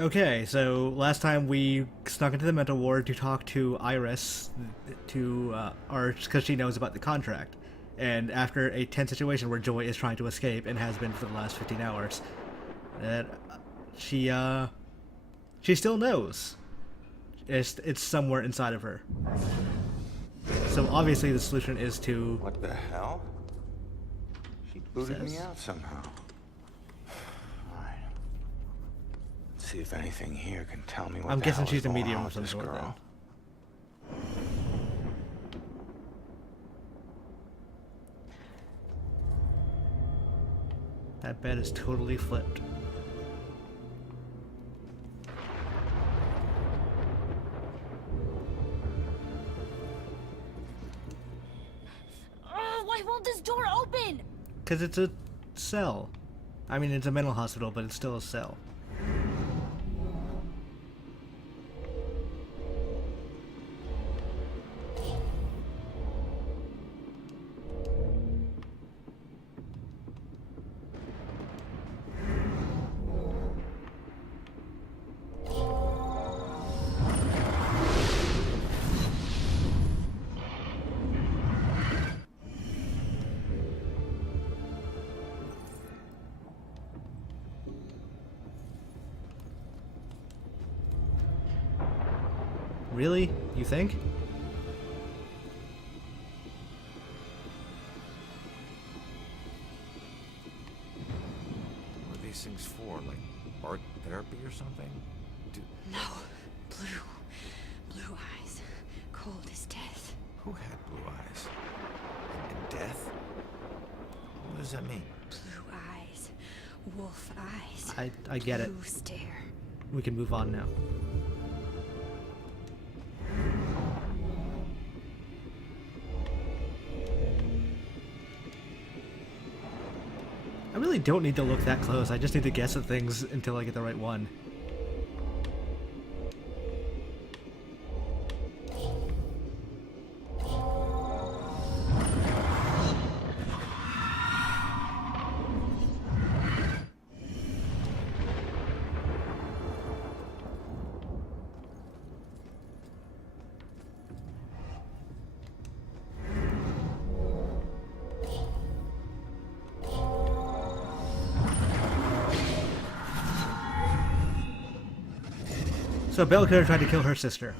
Okay, so last time we snuck into the mental ward to talk to Iris, or because she knows about the contract. And after a tense situation where Joy is trying to escape and has been for the last 15 hours, that she still knows. It's somewhere inside of her. So obviously the solution is to... What the hell? She booted me out somehow. Alright. Let's see if anything here can tell me what I'm the guessing hell she's is a going medium on of with some this sort girl. That bed is totally flipped. Why won't this door open? Because it's a cell. I mean, it's a mental hospital, but it's still a cell. Really? You think? What are these things for? Like art therapy or something? No. Blue eyes. Cold as death. Who had blue eyes? And death? What does that mean? Blue eyes. Wolf eyes. I get it. Blue stare. We can move on now. I really don't need to look that close. I just need to guess at things until I get the right one. So Belle could have tried to kill her sister.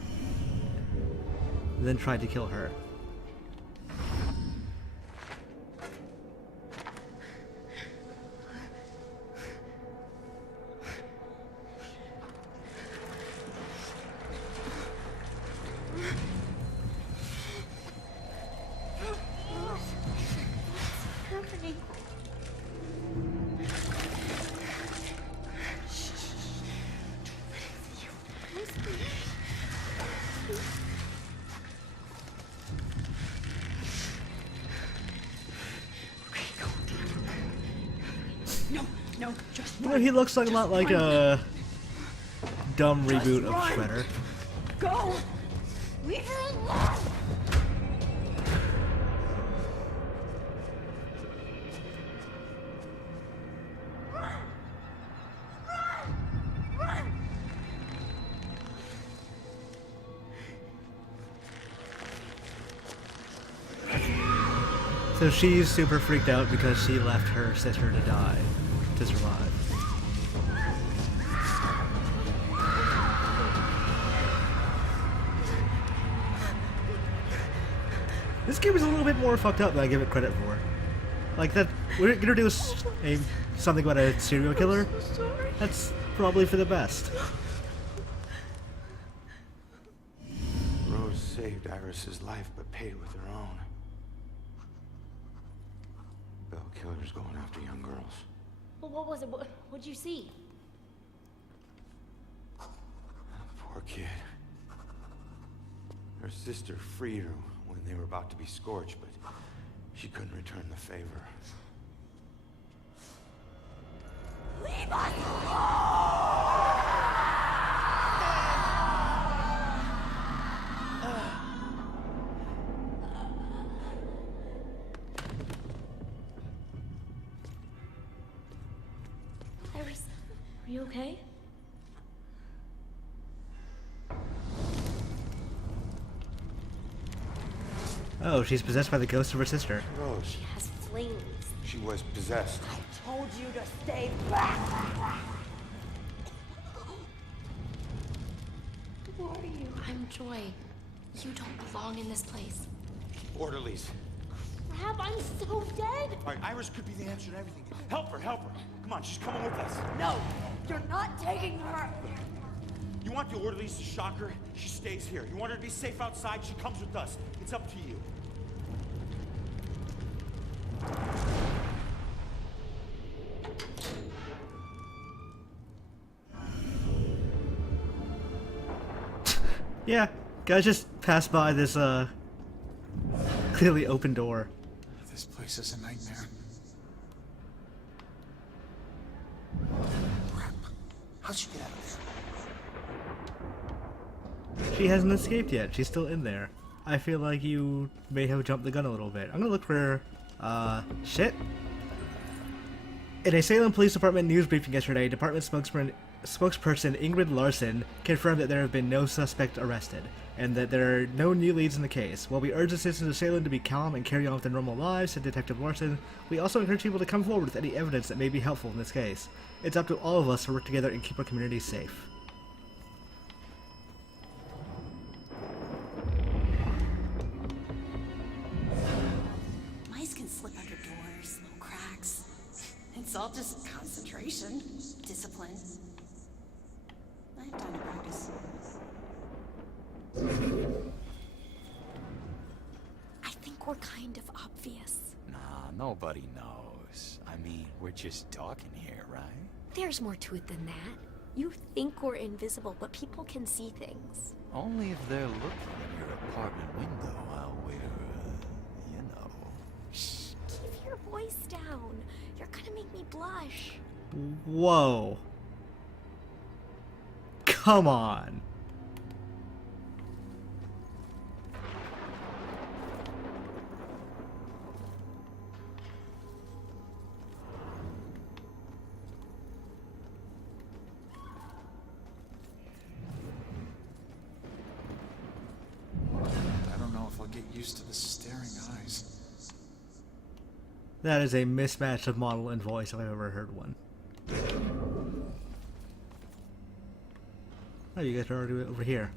Then tried to kill her. No, just You know, he looks like a lot like a dumb reboot of run. Shredder. go. Leave her alone. So she's super freaked out because she left her sister to die, to survive. This game is a little bit more fucked up than I give it credit for. Like that, we're gonna do something about a serial killer. That's probably for the best. Rose saved Iris's life, but paid with her own. Bell killers going after young girls. Well, what was it? What'd you see? Poor kid. Her sister freed her when they were about to be scorched, but she couldn't return the favor. Leave us alone! Iris, are you okay? Oh, she's possessed by the ghost of her sister. Rose, She has flames. she was possessed. I told you to stay back. Who are you? I'm Joy. You don't belong in this place. Orderlies. Crap, I'm so dead. All right, Iris could be the answer to everything. Help her, help her. Come on, she's coming with us. No, you're not taking her. You want the orderlies to shock her? She stays here. You want her to be safe outside? She comes with us. It's up to you. Yeah, guys just passed by this clearly open door. This place is a nightmare. Crap. How'd she get out of there? She hasn't escaped yet. She's still in there. I feel like you may have jumped the gun a little bit. I'm gonna look for, shit. In a Salem Police Department news briefing yesterday, department spokesperson Ingrid Larson confirmed that there have been no suspect arrested, and that there are no new leads in the case. While we urge the citizens of Salem to be calm and carry on with their normal lives, said Detective Larson, we also encourage people to come forward with any evidence that may be helpful in this case. It's up to all of us to work together and keep our communities safe. Mice can slip under doors, little cracks. It's all just concentration, discipline. I have time to practice. I think we're kind of obvious. Nah, nobody knows. I mean, we're just talking here, right? There's more to it than that. You think we're invisible, but people can see things. Only if they're looking in your apartment window while we're, you know. Shh, keep your voice down. You're gonna make me blush. Whoa. Come on. I don't know if I'll get used to the staring eyes. That is a mismatch of model and voice if I've ever heard one. Oh, you guys are already over here.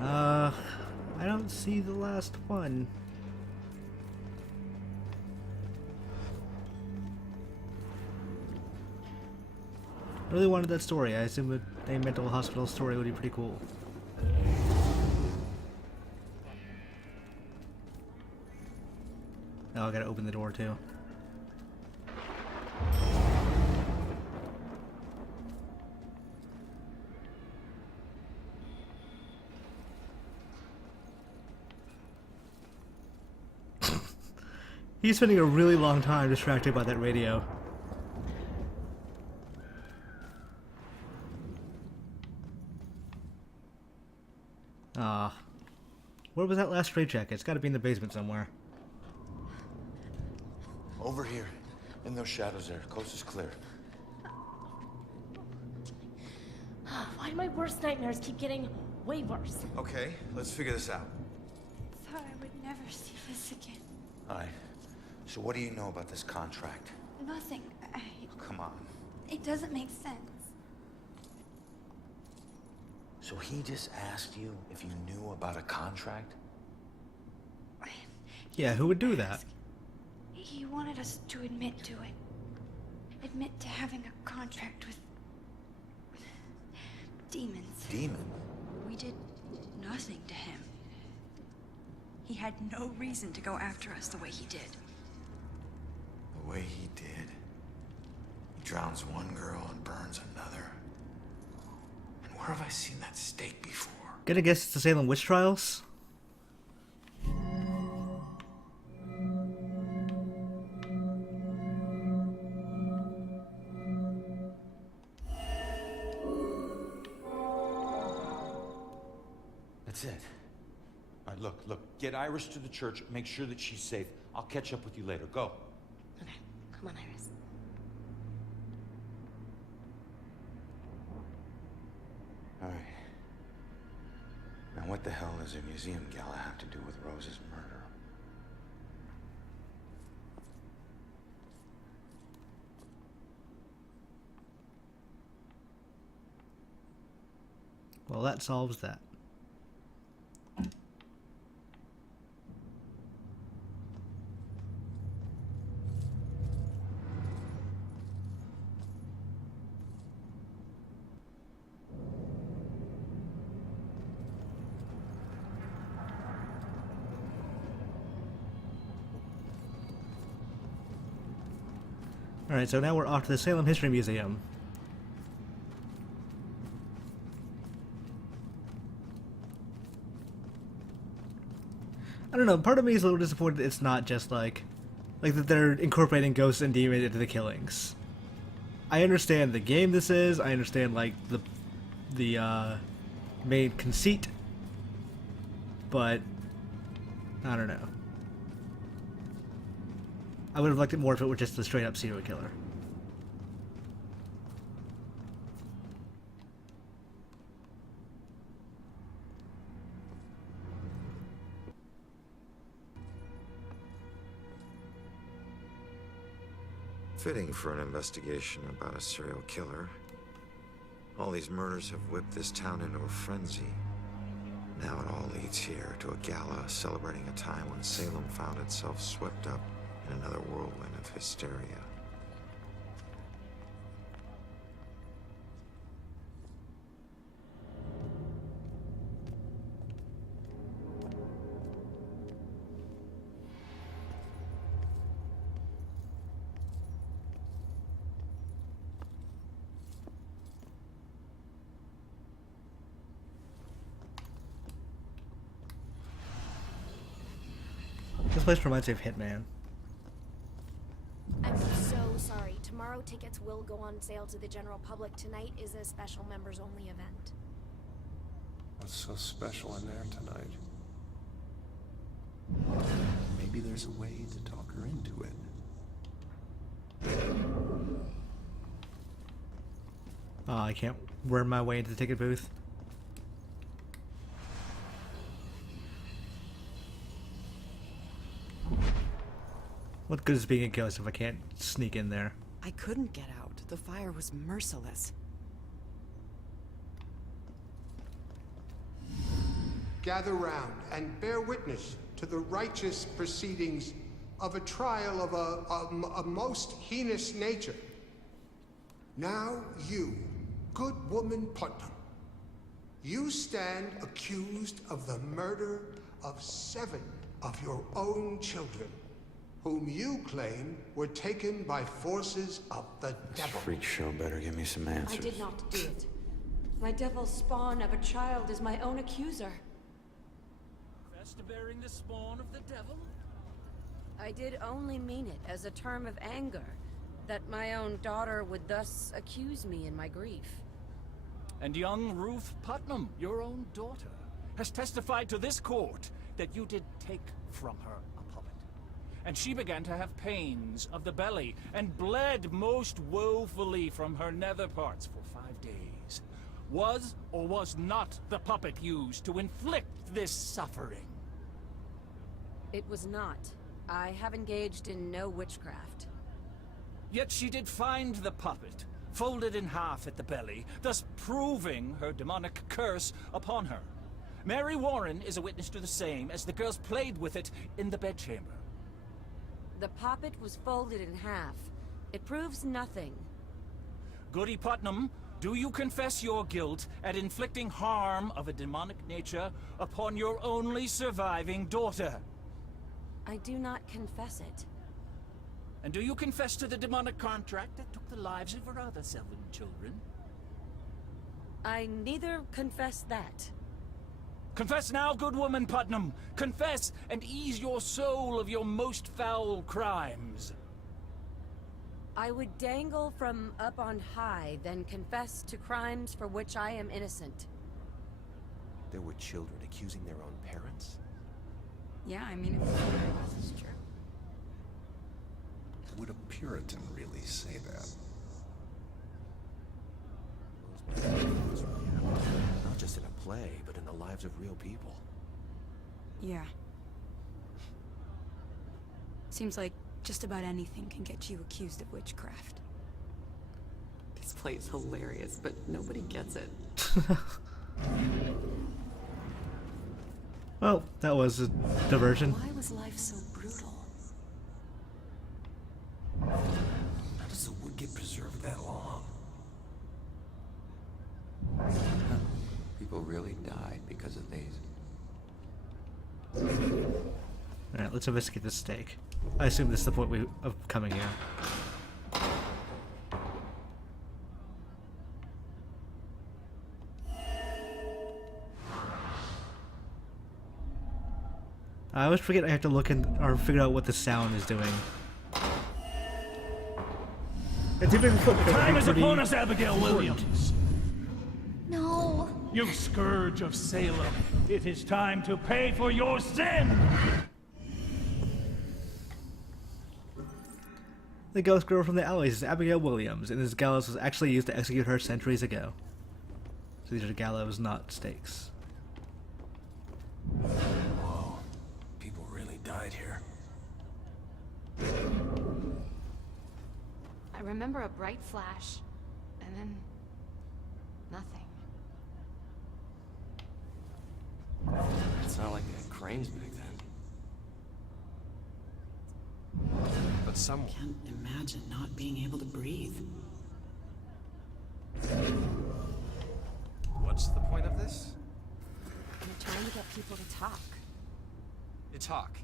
I don't see the last one. I really wanted that story. I assume that a mental hospital story would be pretty cool. Oh, I gotta open the door too. He's spending a really long time distracted by that radio. Where was that last straitjacket? It's gotta be in the basement somewhere. Over here. In those shadows there. Coast is clear. Why do my worst nightmares keep getting way worse? Okay, let's figure this out. Thought I would never see this again. Alright. So what do you know about this contract? Nothing. Come on. It doesn't make sense. So he just asked you if you knew about a contract? Yeah, who would do that? He wanted us to admit to it. Admit to having a contract with demons. Demon? We did nothing to him. He had no reason to go after us the way he did. The way he did. He drowns one girl and burns another. And where have I seen that stake before? Gonna guess it's the Salem witch trials? That's it. All right, look. Get Iris to the church. Make sure that she's safe. I'll catch up with you later. Go. Okay, come on, Iris. Alright. Now What the hell does a museum gala have to do with Rose's murder? Well, that solves that. Alright, so now we're off to the Salem History Museum. I don't know, part of me is a little disappointed it's not just like that they're incorporating ghosts and demons into the killings. I understand the game this is, I understand like the main conceit, but I don't know. I would have liked it more if it were just a straight up serial killer. Fitting for an investigation about a serial killer. All these murders have whipped this town into a frenzy. Now it all leads here to a gala celebrating a time when Salem found itself swept up in another whirlwind of hysteria. This place reminds me of Hitman. I'm so sorry. Tomorrow tickets will go on sale to the general public. Tonight is a special members-only event. What's so special in there tonight? Maybe there's a way to talk her into it. Oh, I can't worm my way into the ticket booth. What good is being a ghost if I can't sneak in there? I couldn't get out. The fire was merciless. Gather round and bear witness to the righteous proceedings of a trial of a most heinous nature. Now you, good woman Putnam, you stand accused of the murder of 7 of your own children, whom you claim were taken by forces of the devil. Freak show better give me some answers. I did not do it. My devil spawn of a child is my own accuser. Confess to bearing the spawn of the devil? I did only mean it as a term of anger, that my own daughter would thus accuse me in my grief. And young Ruth Putnam, your own daughter, has testified to this court that you did take from her a puppet. And she began to have pains of the belly and bled most woefully from her nether parts for 5 days. Was or was not the puppet used to inflict this suffering? It was not. I have engaged in no witchcraft. Yet she did find the puppet, folded in half at the belly, thus proving her demonic curse upon her. Mary Warren is a witness to the same, as the girls played with it in the bedchamber. The poppet was folded in half. It proves nothing. Goody Putnam, do you confess your guilt at inflicting harm of a demonic nature upon your only surviving daughter? I do not confess it. And do you confess to the demonic contract that took the lives of her other 7 children? I neither confess that. Confess now, good woman Putnam! Confess, and ease your soul of your most foul crimes! I would dangle from up on high, then confess to crimes for which I am innocent. There were children accusing their own parents? Yeah, I mean, this is true. Would a Puritan really say that? Not just in a play, but in the lives of real people. Yeah. Seems like just about anything can get you accused of witchcraft. This play is hilarious, but nobody gets it. Well, that was a diversion. Why was life so brutal? How does the wood get preserved that long? People really died because of these. Alright, let's investigate the stake. I assume this is the point of coming here. I always forget I have to look in or figure out what the sound is doing. It's even Time is upon us, Abigail Williams. No. You scourge of Salem, it is time to pay for your sin! The ghost girl from the alleys is Abigail Williams, and this gallows was actually used to execute her centuries ago. So these are gallows, not stakes. Whoa. People really died here. I remember a bright flash, and then nothing. It's not like they had cranes back then. But someone... Can't imagine not being able to breathe. What's the point of this? I'm trying to get people to talk. To talk.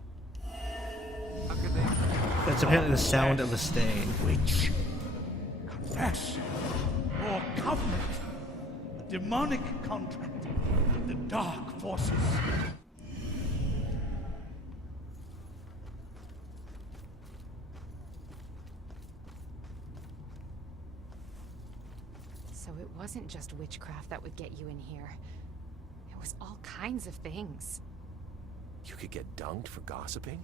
How could they? That's apparently the sound of a stain. Witch. Confess. Or covenant. A demonic contract with the dark forces. So it wasn't just witchcraft that would get you in here. It was all kinds of things. You could get dunked for gossiping?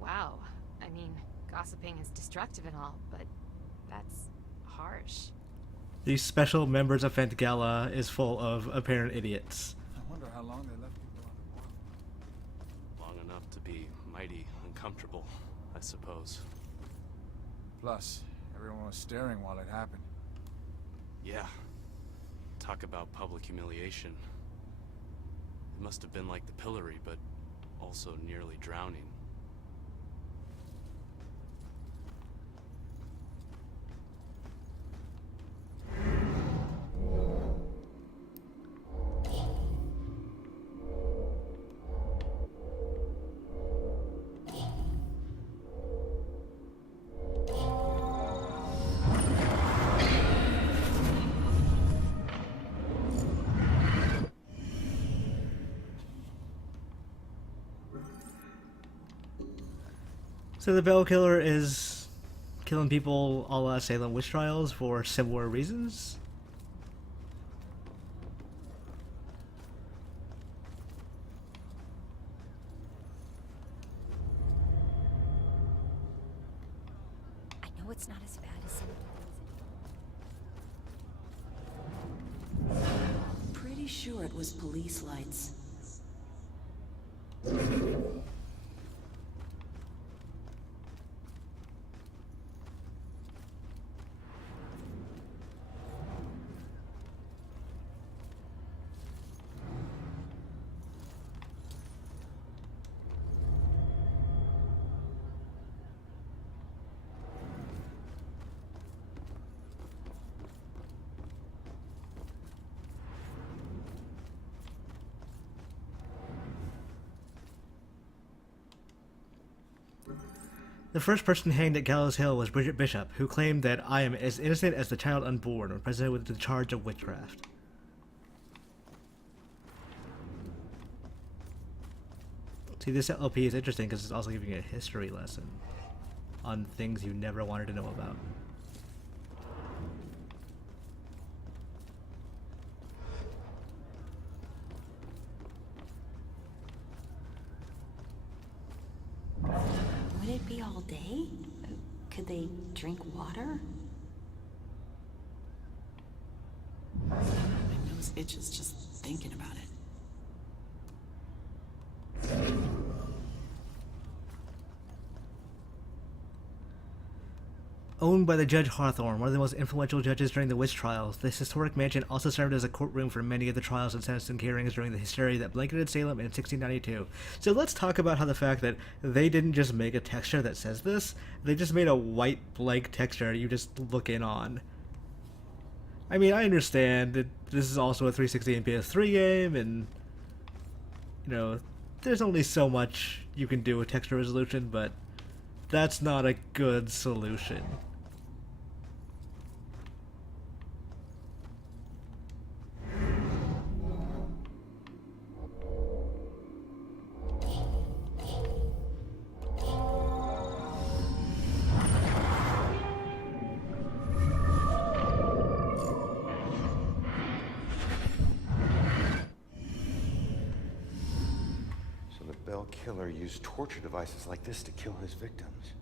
Wow. I mean, gossiping is destructive and all, but that's harsh. These special members of Fent Gala is full of apparent idiots. I wonder how long they left people underwater. Long enough to be mighty uncomfortable, I suppose. Plus, everyone was staring while it happened. Yeah. Talk about public humiliation. It must have been like the pillory, but also nearly drowning. So the Bell Killer is killing people a la Salem witch trials for similar reasons? I know it's not as bad as some of the things. Pretty sure it was police lights. The first person hanged at Gallows Hill was Bridget Bishop, who claimed that I am as innocent as the child unborn when presented with the charge of witchcraft. See, this LP is interesting because it's also giving you a history lesson on things you never wanted to know about. Would it be all day? Could they drink water? My nose itches just thinking about it. Owned by the Judge Hawthorne, one of the most influential judges during the witch trials, this historic mansion also served as a courtroom for many of the trials and sentencing hearings during the hysteria that blanketed Salem in 1692. So let's talk about how the fact that they didn't just make a texture that says this, they just made a white blank texture you just look in on. I mean, I understand that this is also a 360 and PS3 game, and, you know, there's only so much you can do with texture resolution, but that's not a good solution. Killer used torture devices like this to kill his victims.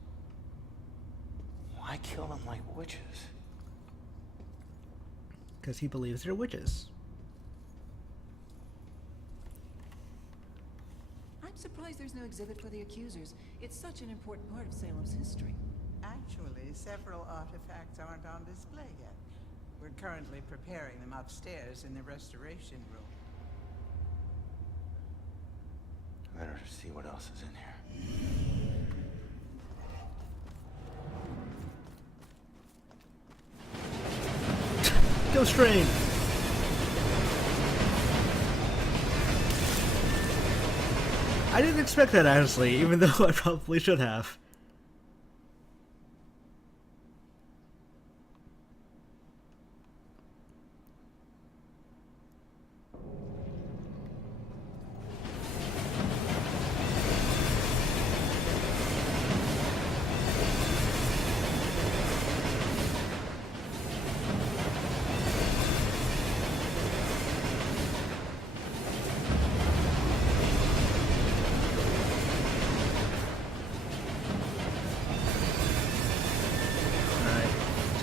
Why kill them like witches? Because he believes they're witches. I'm surprised there's no exhibit for the accusers. It's such an important part of Salem's history. Actually, several artifacts aren't on display yet. We're currently preparing them upstairs in the restoration room. Better see what else is in here. Ghost Train! I didn't expect that, honestly, even though I probably should have.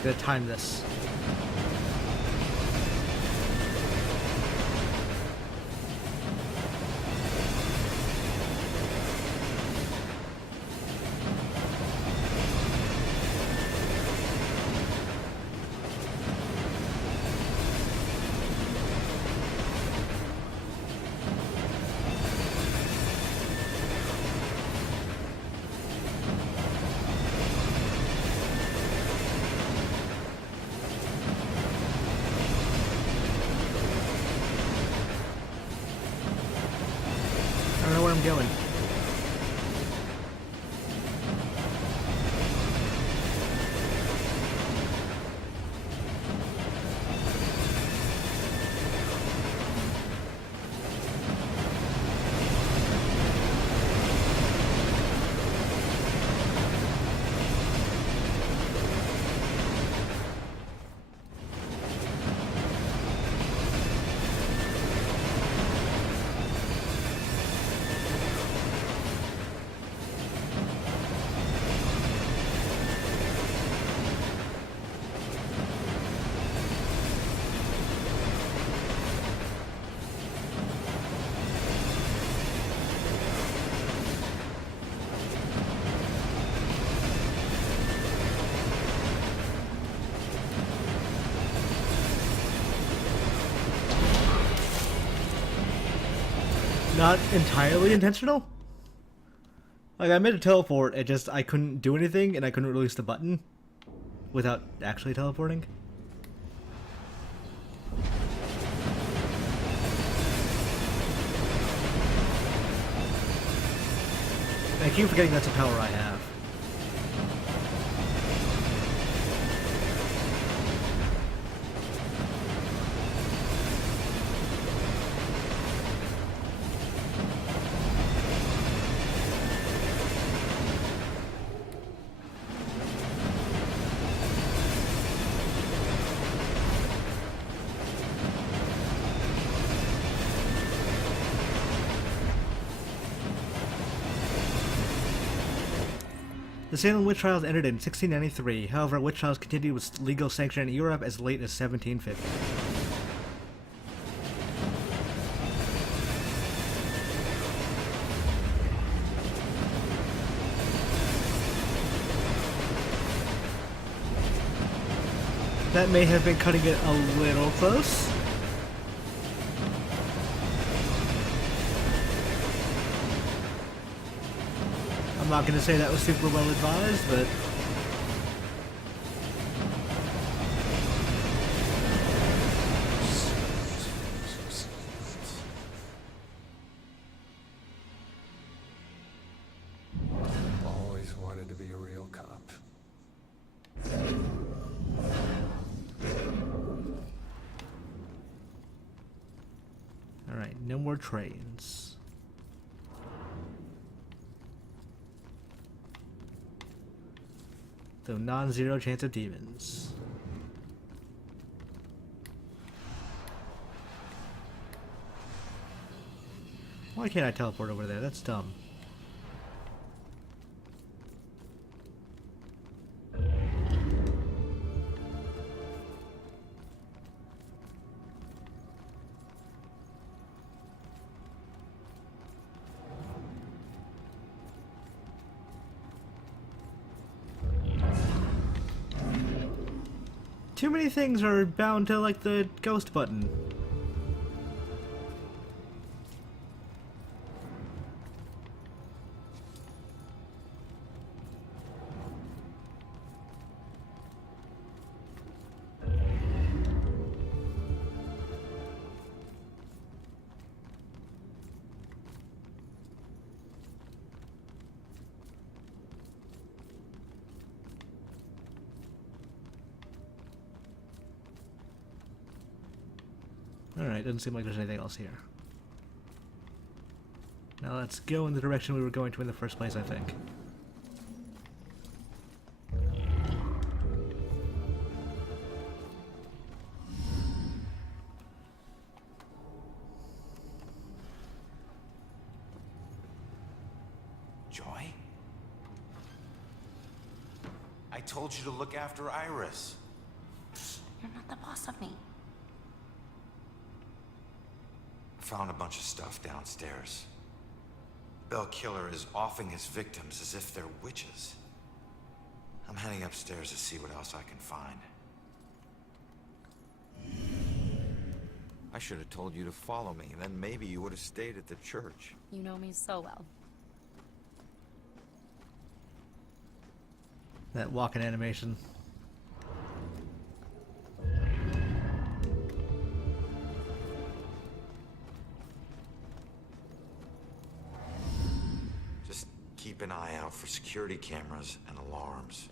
Gonna time this. Going. Not entirely intentional. Like, I made a teleport, it just, I couldn't do anything, and I couldn't release the button without actually teleporting. I keep forgetting that's a power I have. The Salem witch trials ended in 1693, however witch trials continued with legal sanction in Europe as late as 1750. That may have been cutting it a little close. I'm not going to say that was super well advised, but... Always wanted to be a real cop. Alright, no more trains. So non-zero chance of demons. Why can't I teleport over there? That's dumb. Too many things are bound to, like, the ghost button. Alright, doesn't seem like there's anything else here. Now let's go in the direction we were going to in the first place, I think. Joy? I told you to look after Iris. You're not the boss of me. Found a bunch of stuff downstairs. The Bell Killer is offing his victims as if they're witches. I'm heading upstairs to see what else I can find. I should have told you to follow me, then maybe you would have stayed at the church. You know me so well. That walking animation. Just keep an eye out for security cameras and alarms.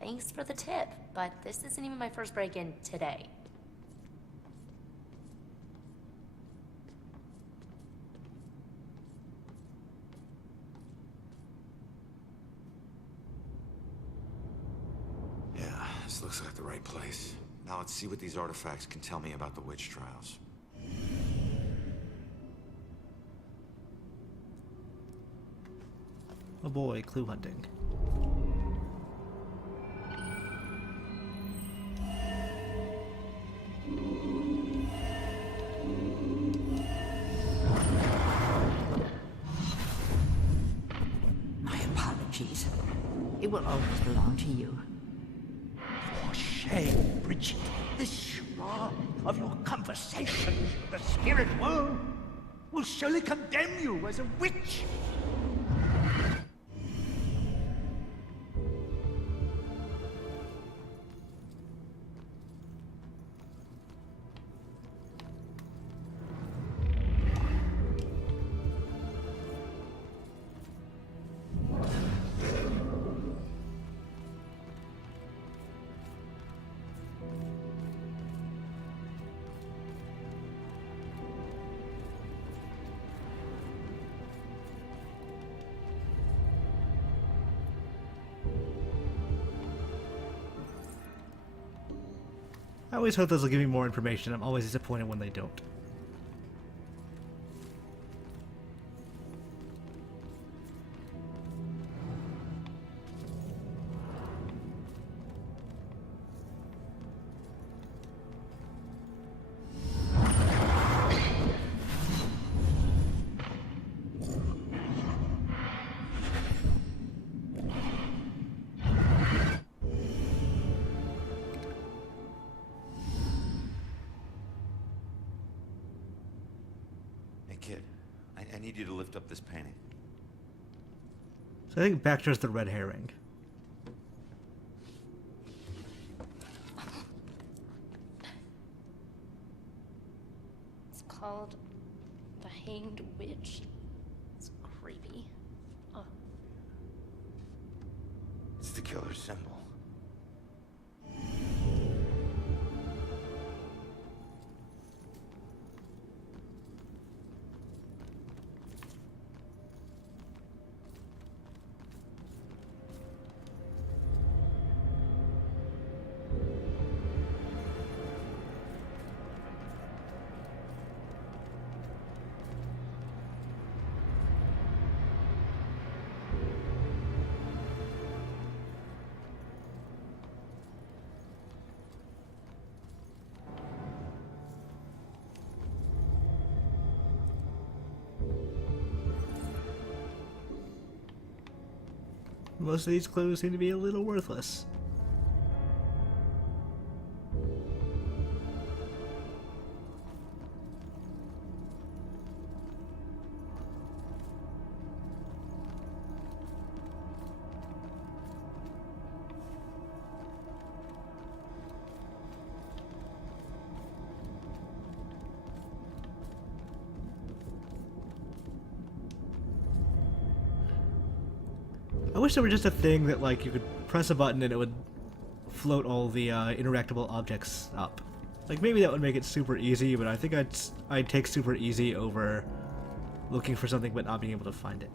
Thanks for the tip, but this isn't even my first break-in today. Yeah, this looks like the right place. Now let's see what these artifacts can tell me about the witch trials. Oh boy, clue hunting. My apologies. It will always belong to you. For shame, Bridget. This schwa of your conversations with the spirit world will surely condemn you as a witch. I always hope those will give me more information. I'm always disappointed when they don't. Kid, I need you to lift up this painting. So I think Baxter's the red herring. It's called The Hanged Witch. It's creepy. Oh. It's the killer's symbol. Most of these clues seem to be a little worthless. I wish there were just a thing that, like, you could press a button and it would float all the interactable objects up. Like, maybe that would make it super easy, but I think I'd take super easy over looking for something but not being able to find it.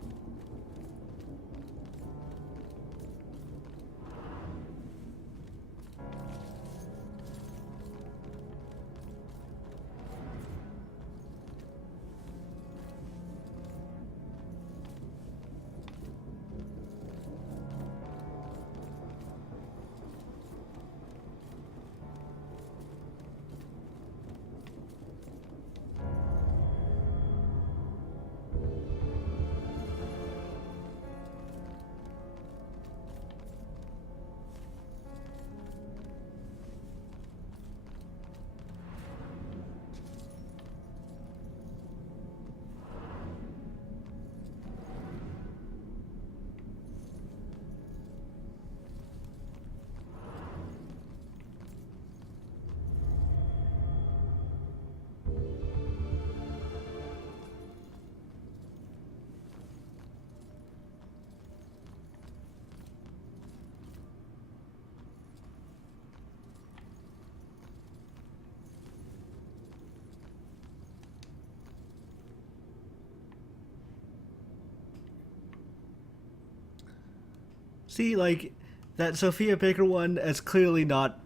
See, like, that Sophia Baker one is clearly not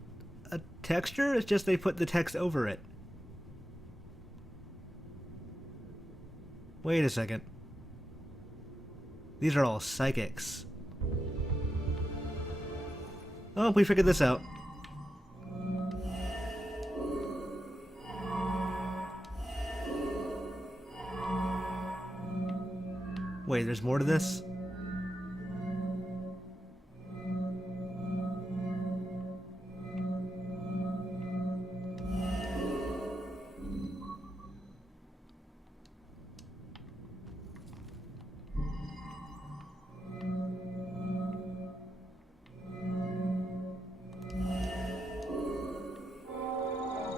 a texture, it's just they put the text over it. Wait a second. These are all psychics. Oh, we figured this out. Wait, there's more to this?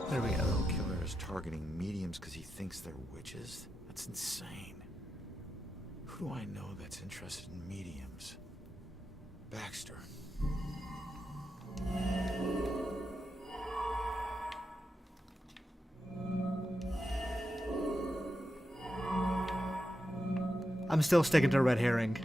There we go. The killer is targeting mediums because he thinks they're witches? That's insane. Who do I know that's interested in mediums? Baxter. I'm still sticking to red herring.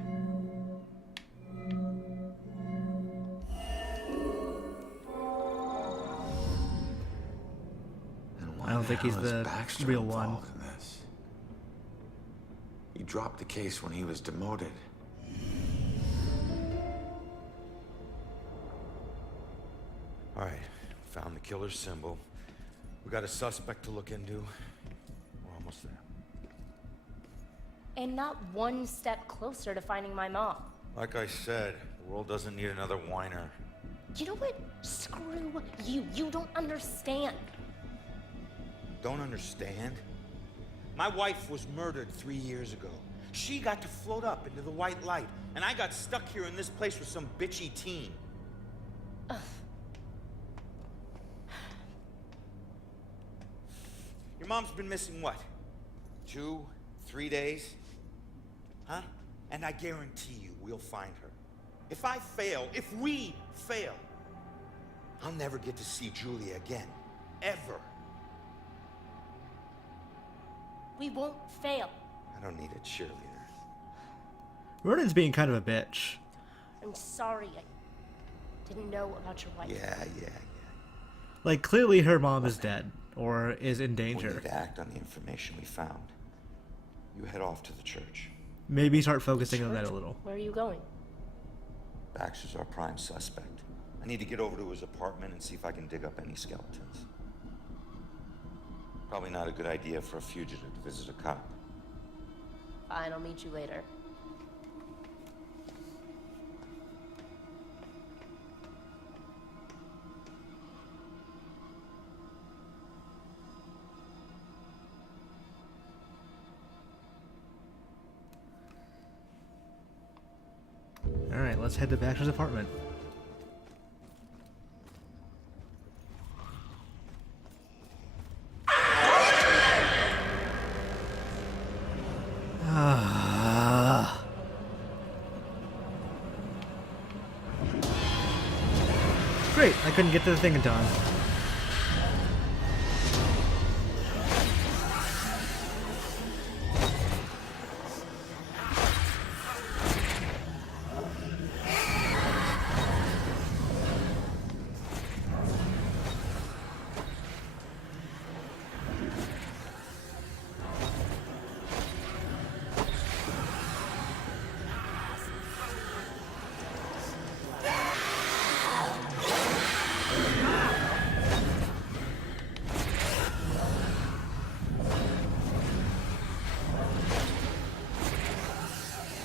I don't think he's the real one. He dropped the case when he was demoted. All right, found the killer's symbol. We got a suspect to look into. We're almost there. And not one step closer to finding my mom. Like I said, the world doesn't need another whiner. You know what? Screw you. You don't understand. Don't understand? My wife was murdered 3 years ago. She got to float up into the white light, and I got stuck here in this place with some bitchy teen. Your mom's been missing what? 2, 3 days? Huh? And I guarantee you we'll find her. If I fail, if we fail, I'll never get to see Julia again. Ever. We won't fail. I don't need a cheerleader. Ronan's being kind of a bitch. I'm sorry. I didn't know about your wife. Yeah. Like, clearly her mom is dead, or is in We danger. need to act on the information we found. You head off to the church. Maybe start focusing on that a little. Where are you going? Baxter's our prime suspect. I need to get over to his apartment and see if I can dig up any skeletons. Probably not a good idea for a fugitive to visit a cop. Fine, I'll meet you later. Alright, let's head to Baxter's apartment. Great, I couldn't get to the thing in time.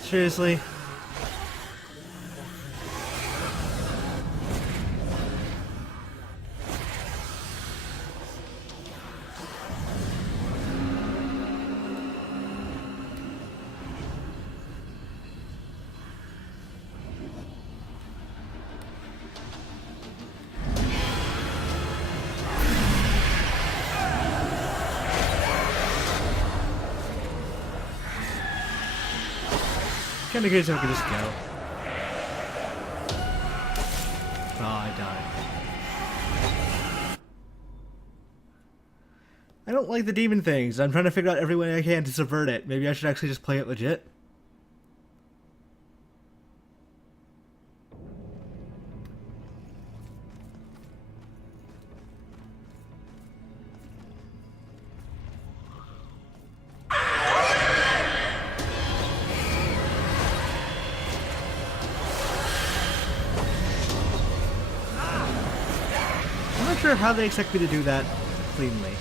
Seriously? Kinda curious if I could just go. Oh, I died. I don't like the demon things. I'm trying to figure out every way I can to subvert it. Maybe I should actually just play it legit. I'm not sure how they expect me to do that cleanly.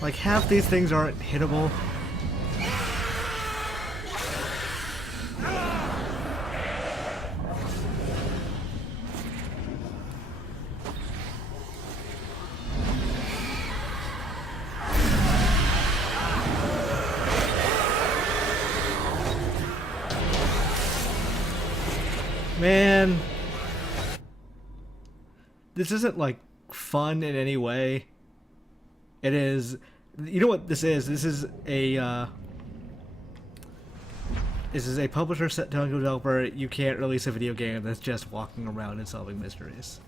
Like, half these things aren't hittable. Man, this isn't like fun in any way. It is. You know what this is? This is a publisher telling a developer you can't release a video game that's just walking around and solving mysteries.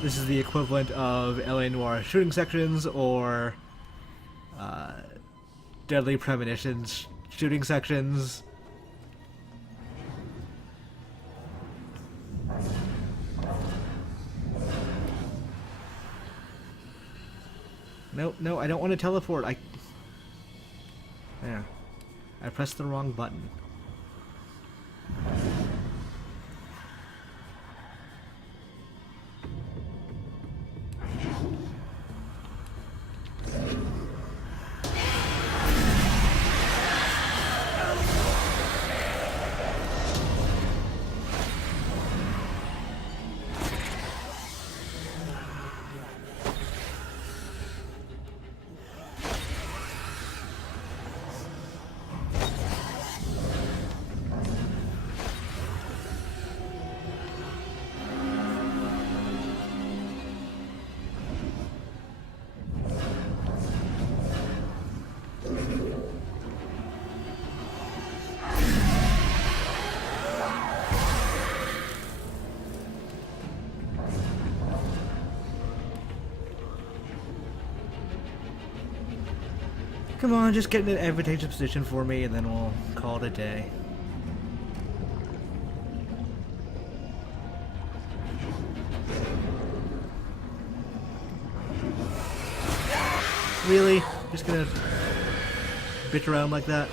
This is the equivalent of LA Noir shooting sections or Deadly Premonitions shooting sections. No, I don't want to teleport. There. I pressed the wrong button. Come on, just get in an advantageous position for me and then we'll call it a day. Really? Just gonna bitch around like that?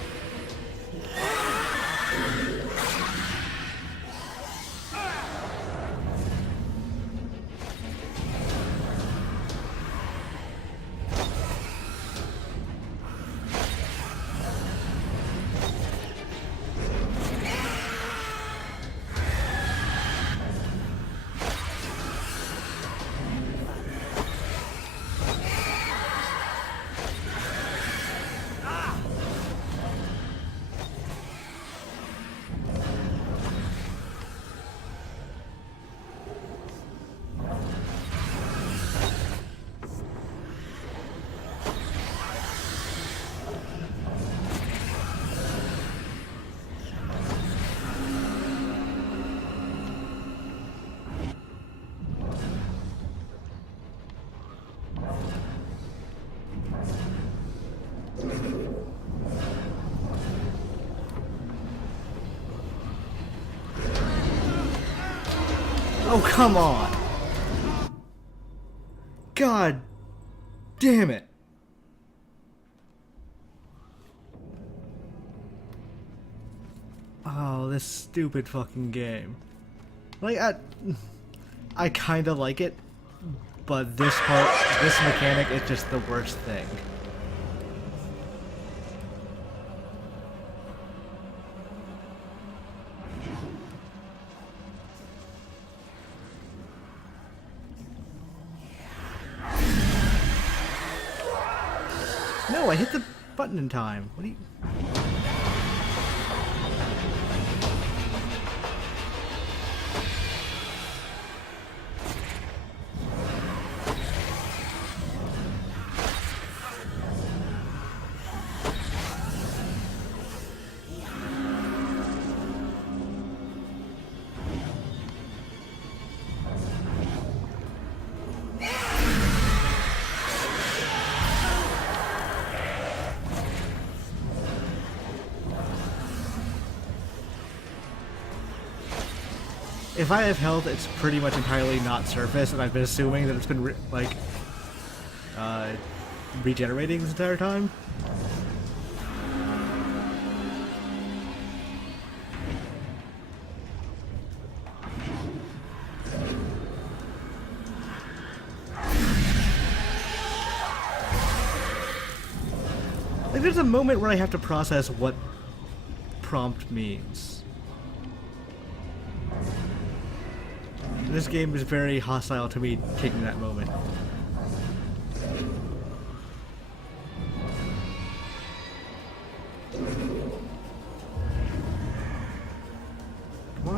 Oh, come on! God damn it! Oh, this stupid fucking game. Like, I kinda like it, but this mechanic is just the worst thing. No, I hit the button in time. What do you... If I have health, it's pretty much entirely not surface, and I've been assuming that it's been, regenerating this entire time. Like, there's a moment where I have to process what prompt means. This game is very hostile to me taking that moment.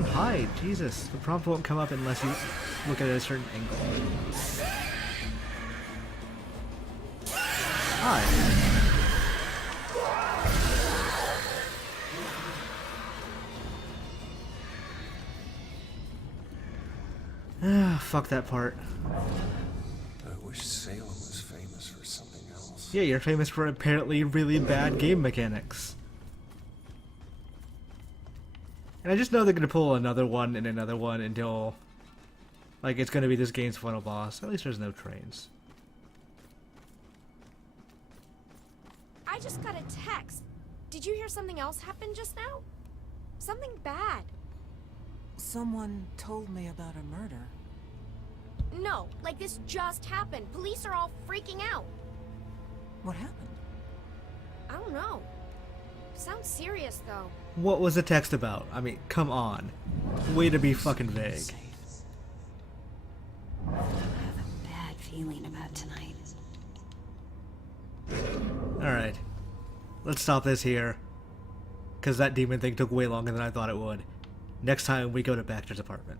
on, hide. Jesus. The prompt won't come up unless you look at it at a certain angle. Hi. Ah, fuck that part. I wish Salem was famous for something else. Yeah, you're famous for apparently really bad game mechanics. And I just know they're gonna pull another one and another one until, like, it's gonna be this game's final boss. At least there's no trains. I just got a text. Did you hear something else happen just now? Something bad. Someone told me about a murder. No, like this just happened. Police are all freaking out. What happened? I don't know. Sounds serious, though. What was the text about? I mean, come on. Way to be fucking vague. I have a bad feeling about tonight. Alright. Let's stop this here. Because that demon thing took way longer than I thought it would. Next time we go to Baxter's apartment.